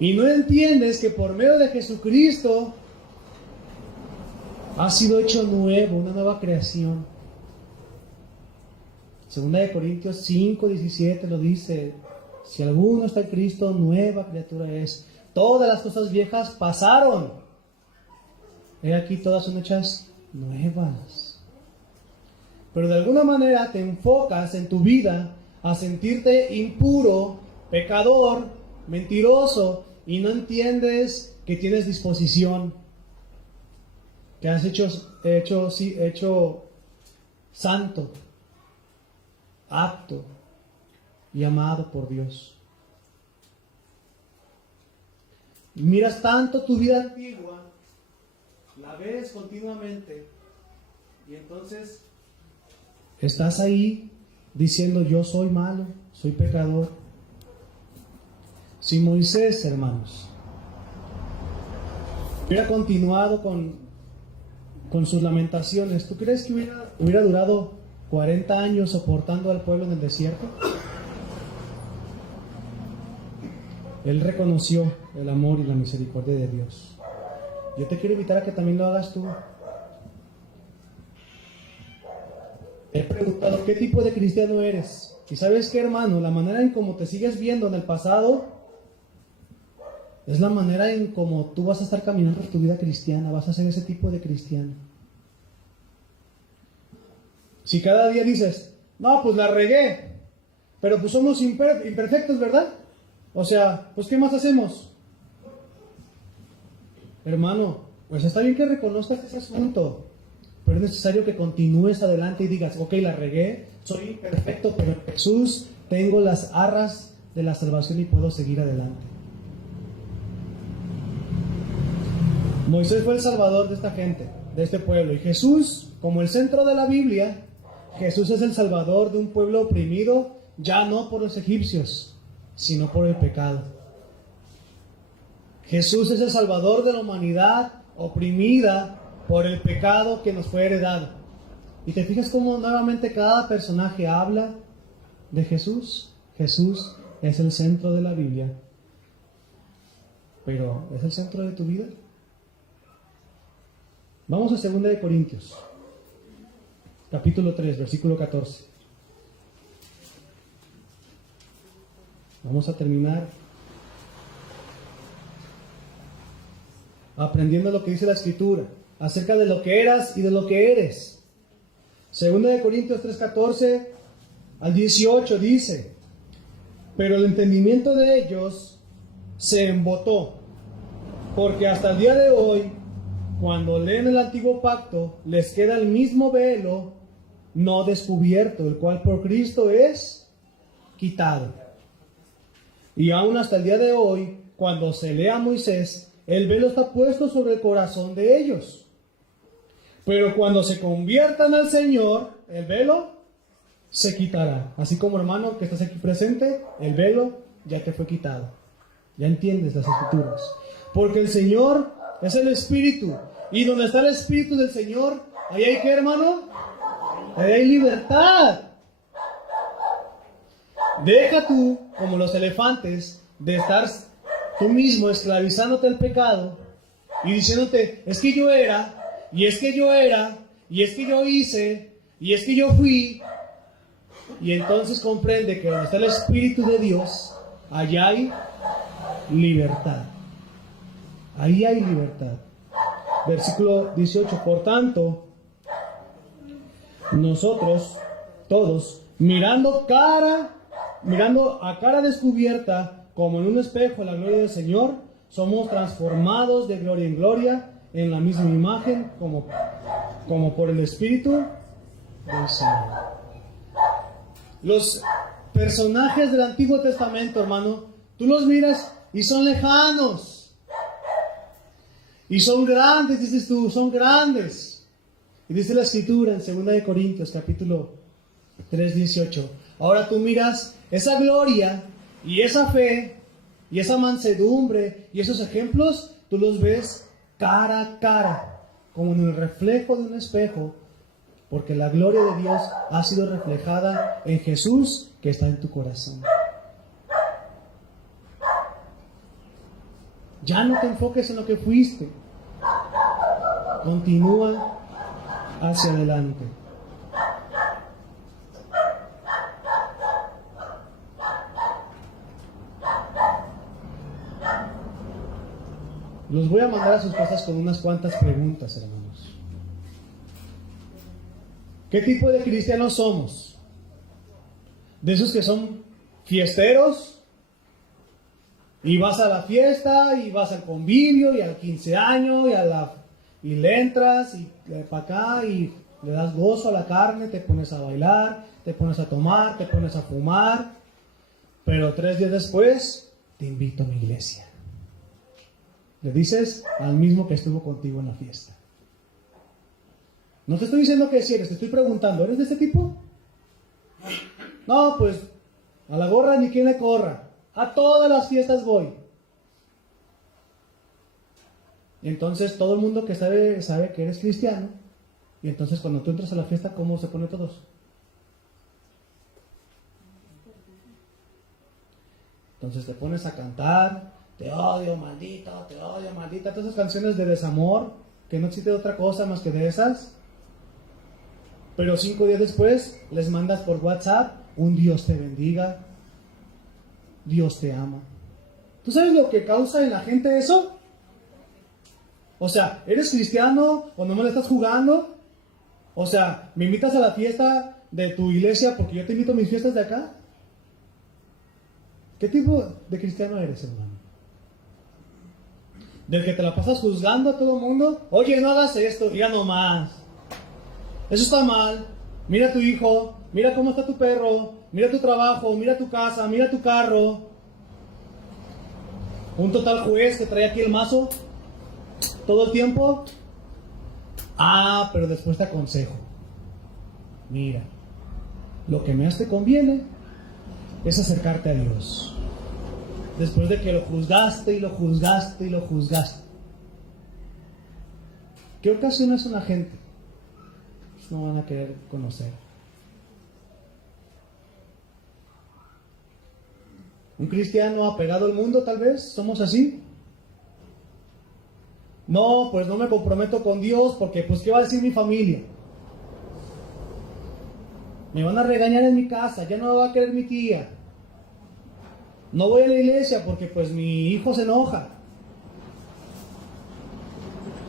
y no entiendes que por medio de Jesucristo Has sido hecho nuevo, una nueva creación. Segunda de Corintios 5:17 lo dice: si alguno está en Cristo, nueva criatura es. Todas las cosas viejas pasaron. He aquí, todas son hechas nuevas. Pero de alguna manera te enfocas en tu vida a sentirte impuro, pecador, mentiroso, y no entiendes que tienes disposición, que has hecho santo, apto y amado por Dios. Miras tanto tu vida antigua, la ves continuamente, y entonces estás ahí diciendo: yo soy malo, soy pecador. Si Moisés, hermanos, hubiera continuado con sus lamentaciones, ¿tú crees que hubiera durado 40 años soportando al pueblo en el desierto? Él reconoció el amor y la misericordia de Dios. Yo te quiero invitar a que también lo hagas tú. He preguntado: ¿qué tipo de cristiano eres? Y sabes qué, hermano, la manera en cómo te sigues viendo en el pasado es la manera en cómo tú vas a estar caminando en tu vida cristiana. Vas a ser ese tipo de cristiano. Si cada día dices: no, pues la regué, pero pues somos imperfectos, ¿verdad? O sea, pues ¿qué más hacemos? Hermano, pues está bien que reconozcas ese asunto, pero es necesario que continúes adelante y digas: ok, la regué, soy imperfecto, pero en Jesús tengo las arras de la salvación y puedo seguir adelante. Moisés fue el salvador de esta gente, de este pueblo, y Jesús, como el centro de la Biblia, Jesús es el salvador de un pueblo oprimido, ya no por los egipcios, sino por el pecado. Jesús es el salvador de la humanidad oprimida por el pecado que nos fue heredado. Y te fijas cómo nuevamente cada personaje habla de Jesús. Jesús es el centro de la Biblia. Pero ¿es el centro de tu vida? Vamos a 2 de Corintios, capítulo 3, versículo 14. Vamos a terminar aprendiendo lo que dice la Escritura acerca de lo que eras y de lo que eres. 2 de Corintios 3:14 al 18 dice: pero el entendimiento de ellos se embotó, porque hasta el día de hoy, cuando leen el antiguo pacto, les queda el mismo velo no descubierto, el cual por Cristo es quitado. Y aún hasta el día de hoy, cuando se lee a Moisés, el velo está puesto sobre el corazón de ellos. Pero cuando se conviertan al Señor, el velo se quitará. Así como, hermano, que estás aquí presente, el velo ya te fue quitado. Ya entiendes las Escrituras. Porque el Señor es el Espíritu. Y donde está el Espíritu del Señor, ¿ahí hay qué, hermano? Ahí hay libertad. Deja tú, como los elefantes, de estar tú mismo esclavizándote al pecado y diciéndote: es que yo era, y es que yo era, y es que yo hice, y es que yo fui. Y entonces comprende que donde está el Espíritu de Dios, allá hay libertad. Ahí hay libertad. Versículo 18: por tanto, nosotros todos, mirando a cara descubierta, como en un espejo, la gloria del Señor, somos transformados de gloria en gloria en la misma imagen, como por el Espíritu del Señor. Los personajes del Antiguo Testamento, hermano, tú los miras y son lejanos. Y son grandes, dices tú, son grandes. Y dice la Escritura en 2 de Corintios, capítulo 3, 18. Ahora tú miras esa gloria y esa fe y esa mansedumbre y esos ejemplos, tú los ves cara a cara, como en el reflejo de un espejo, porque la gloria de Dios ha sido reflejada en Jesús que está en tu corazón. Ya no te enfoques en lo que fuiste. Continúa hacia adelante. Los voy a mandar a sus casas con unas cuantas preguntas, hermanos. ¿Qué tipo de cristianos somos? ¿De esos que son fiesteros? Y vas a la fiesta, y vas al convivio, y al 15 años, y le entras, y para acá, y le das gozo a la carne, te pones a bailar, te pones a tomar, te pones a fumar, pero 3 días después, te invito a mi iglesia. Le dices al mismo que estuvo contigo en la fiesta. No te estoy diciendo que si eres, te estoy preguntando, ¿eres de este tipo? No, pues, a la gorra ni quien le corra. A todas las fiestas voy. Y entonces todo el mundo que sabe que eres cristiano. Y entonces cuando tú entras a la fiesta, ¿cómo se pone todos? Entonces te pones a cantar, te odio maldita, todas esas canciones de desamor, que no existe otra cosa más que de esas. Pero 5 días después les mandas por WhatsApp un Dios te bendiga, Dios te ama. ¿Tú sabes lo que causa en la gente eso? O sea, ¿eres cristiano o no me la estás jugando? O sea, ¿me invitas a la fiesta de tu iglesia porque yo te invito a mis fiestas de acá? ¿Qué tipo de cristiano eres, hermano? ¿Del que te la pasas juzgando a todo el mundo? Oye, no hagas esto, ya no más. Eso está mal. Mira a tu hijo, mira cómo está tu perro, mira tu trabajo, mira tu casa, mira tu carro. Un total juez que trae aquí el mazo todo el tiempo. Ah, pero después te aconsejo. Mira, lo que más te conviene es acercarte a Dios. Después de que lo juzgaste y lo juzgaste y lo juzgaste. ¿Qué ocasiones una gente? Pues no van a querer conocer. Un cristiano apegado al mundo, tal vez, somos así. No, pues no me comprometo con Dios porque pues ¿qué va a decir mi familia? Me van a regañar en mi casa, ya no me va a querer mi tía. No voy a la iglesia porque pues mi hijo se enoja.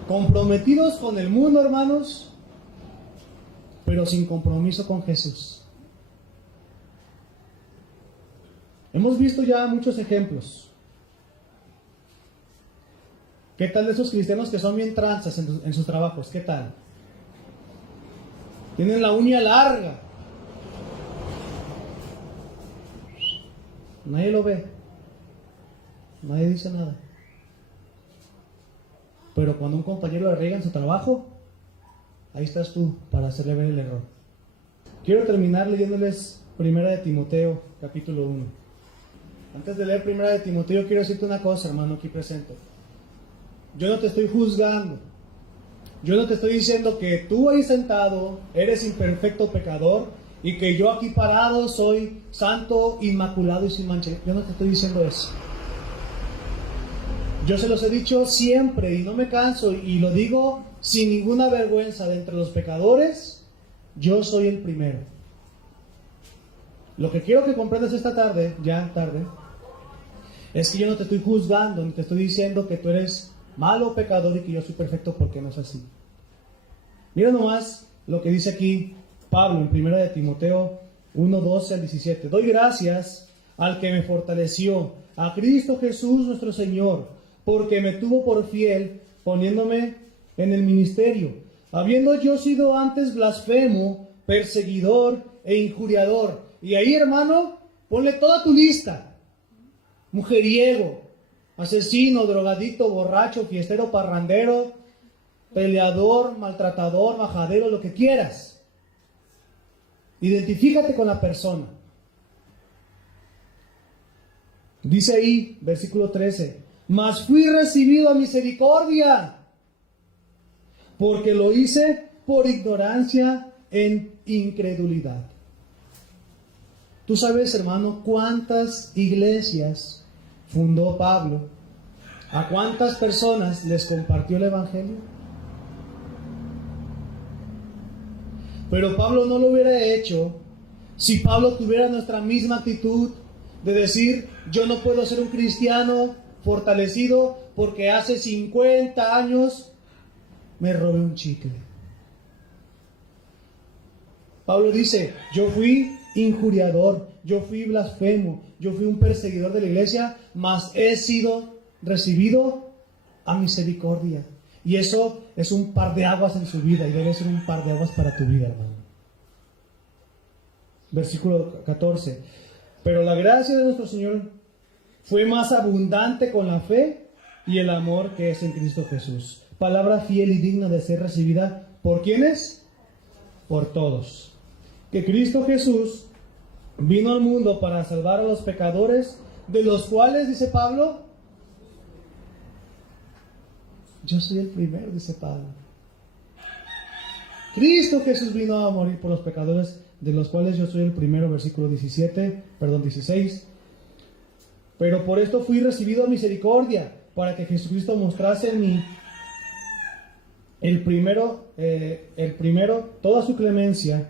Comprometidos con el mundo, hermanos, pero sin compromiso con Jesús. Hemos visto ya muchos ejemplos. ¿Qué tal de esos cristianos que son bien tranzas en sus trabajos? ¿Qué tal? Tienen la uña larga. Nadie lo ve. Nadie dice nada. Pero cuando un compañero le riega en su trabajo, ahí estás tú para hacerle ver el error. Quiero terminar leyéndoles 1 de Timoteo, capítulo 1. Antes de leer 1 de Timoteo, quiero decirte una cosa, hermano, aquí presente. Yo no te estoy juzgando. Yo no te estoy diciendo que tú ahí sentado eres imperfecto pecador y que yo aquí parado soy santo, inmaculado y sin mancha. Yo no te estoy diciendo eso. Yo se los he dicho siempre y no me canso y lo digo sin ninguna vergüenza. De entre los pecadores, yo soy el primero. Lo que quiero que comprendas esta tarde, ya tarde, es que yo no te estoy juzgando, ni te estoy diciendo que tú eres malo pecador y que yo soy perfecto, porque no es así. Mira nomás lo que dice aquí Pablo en 1 de Timoteo 1, 12 al 17. Doy gracias al que me fortaleció, a Cristo Jesús nuestro Señor, porque me tuvo por fiel, poniéndome en el ministerio, habiendo yo sido antes blasfemo, perseguidor e injuriador. Y ahí, hermano, ponle toda tu lista. Mujeriego, asesino, drogadicto, borracho, fiestero, parrandero, peleador, maltratador, majadero, lo que quieras. Identifícate con la persona. Dice ahí, versículo 13, mas fui recibido a misericordia, porque lo hice por ignorancia en incredulidad. Tú sabes, hermano, cuántas iglesias fundó Pablo, a cuántas personas les compartió el evangelio. Pero Pablo no lo hubiera hecho si Pablo tuviera nuestra misma actitud de decir, yo no puedo ser un cristiano fortalecido porque hace 50 años me robé un chicle. Pablo dice, yo fui injuriador, yo fui blasfemo, yo fui un perseguidor de la iglesia, mas he sido recibido a misericordia. Y eso es un par de aguas en su vida y debe ser un par de aguas para tu vida, hermano. Versículo 14. Pero la gracia de nuestro Señor fue más abundante con la fe y el amor que es en Cristo Jesús. Palabra fiel y digna de ser recibida ¿por quiénes? Por todos. Que Cristo Jesús vino al mundo para salvar a los pecadores, de los cuales, dice Pablo, yo soy el primero, dice Pablo. Cristo Jesús vino a morir por los pecadores, de los cuales yo soy el primero, versículo 16. Pero por esto fui recibido a misericordia, para que Jesucristo mostrase en mí el primero toda su clemencia,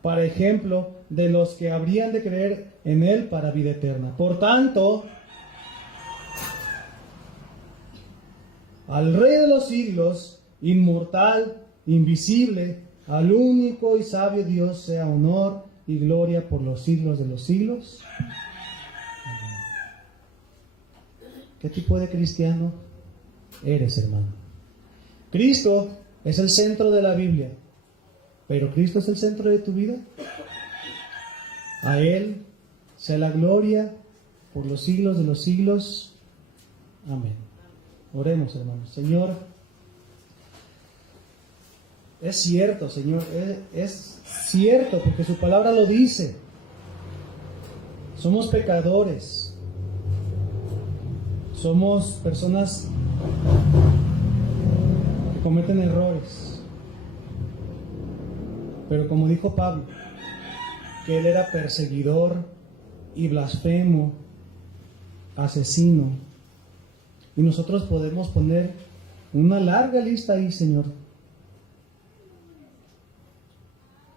para ejemplo de los que habrían de creer en Él para vida eterna. Por tanto, al Rey de los siglos, inmortal, invisible, al único y sabio Dios, sea honor y gloria por los siglos de los siglos. Amén. ¿Qué tipo de cristiano eres, hermano? Cristo es el centro de la Biblia, pero ¿Cristo es el centro de tu vida? A Él sea la gloria por los siglos de los siglos. Amén. Oremos, hermanos. Señor, es cierto, Señor, es cierto, porque su palabra lo dice. Somos pecadores. Somos personas que cometen errores. Pero como dijo Pablo, que él era perseguidor y blasfemo, asesino. Y nosotros podemos poner una larga lista ahí, Señor.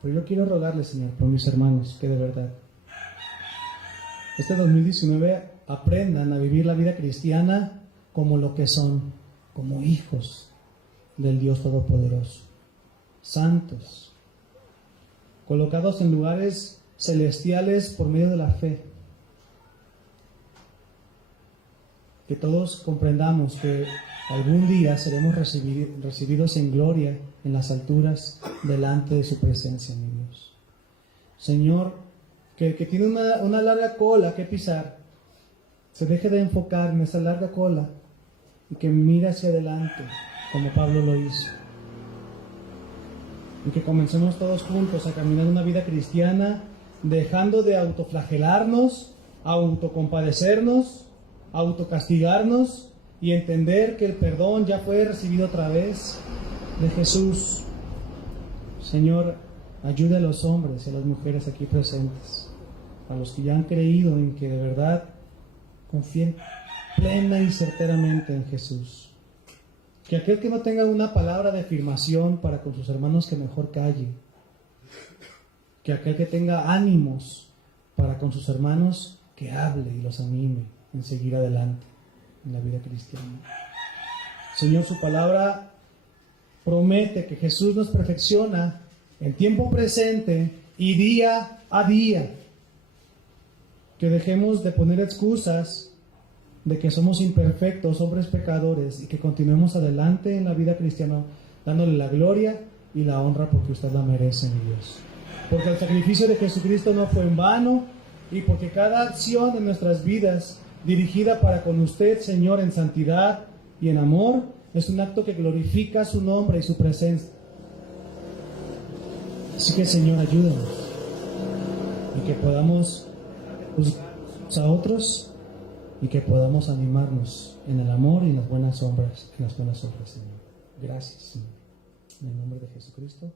Pero yo quiero rogarle, Señor, por mis hermanos, que de verdad, este 2019 aprendan a vivir la vida cristiana como lo que son, como hijos del Dios Todopoderoso, santos, colocados en lugares celestiales por medio de la fe. Que todos comprendamos que algún día seremos recibidos en gloria en las alturas delante de su presencia, mi Dios. Señor, que el que tiene una larga cola que pisar, se deje de enfocar en esa larga cola y que mire hacia adelante, como Pablo lo hizo. Y que comencemos todos juntos a caminar una vida cristiana, dejando de autoflagelarnos, autocompadecernos, autocastigarnos y entender que el perdón ya fue recibido a través de Jesús. Señor, ayuda a los hombres y a las mujeres aquí presentes, a los que ya han creído en que de verdad confíen plena y certeramente en Jesús. Que aquel que no tenga una palabra de afirmación para con sus hermanos, que mejor calle. Que aquel que tenga ánimos para con sus hermanos, que hable y los anime en seguir adelante en la vida cristiana. Señor, su palabra promete que Jesús nos perfecciona en tiempo presente y día a día. Que dejemos de poner excusas de que somos imperfectos, hombres pecadores, y que continuemos adelante en la vida cristiana, dándole la gloria y la honra porque usted la merece, mi Dios. Porque el sacrificio de Jesucristo no fue en vano, y porque cada acción de nuestras vidas dirigida para con usted, Señor, en santidad y en amor, es un acto que glorifica su nombre y su presencia. Así que, Señor, ayúdanos y que podamos juzgar a otros y que podamos animarnos en el amor y en las buenas obras, Señor. Gracias, Señor. En el nombre de Jesucristo.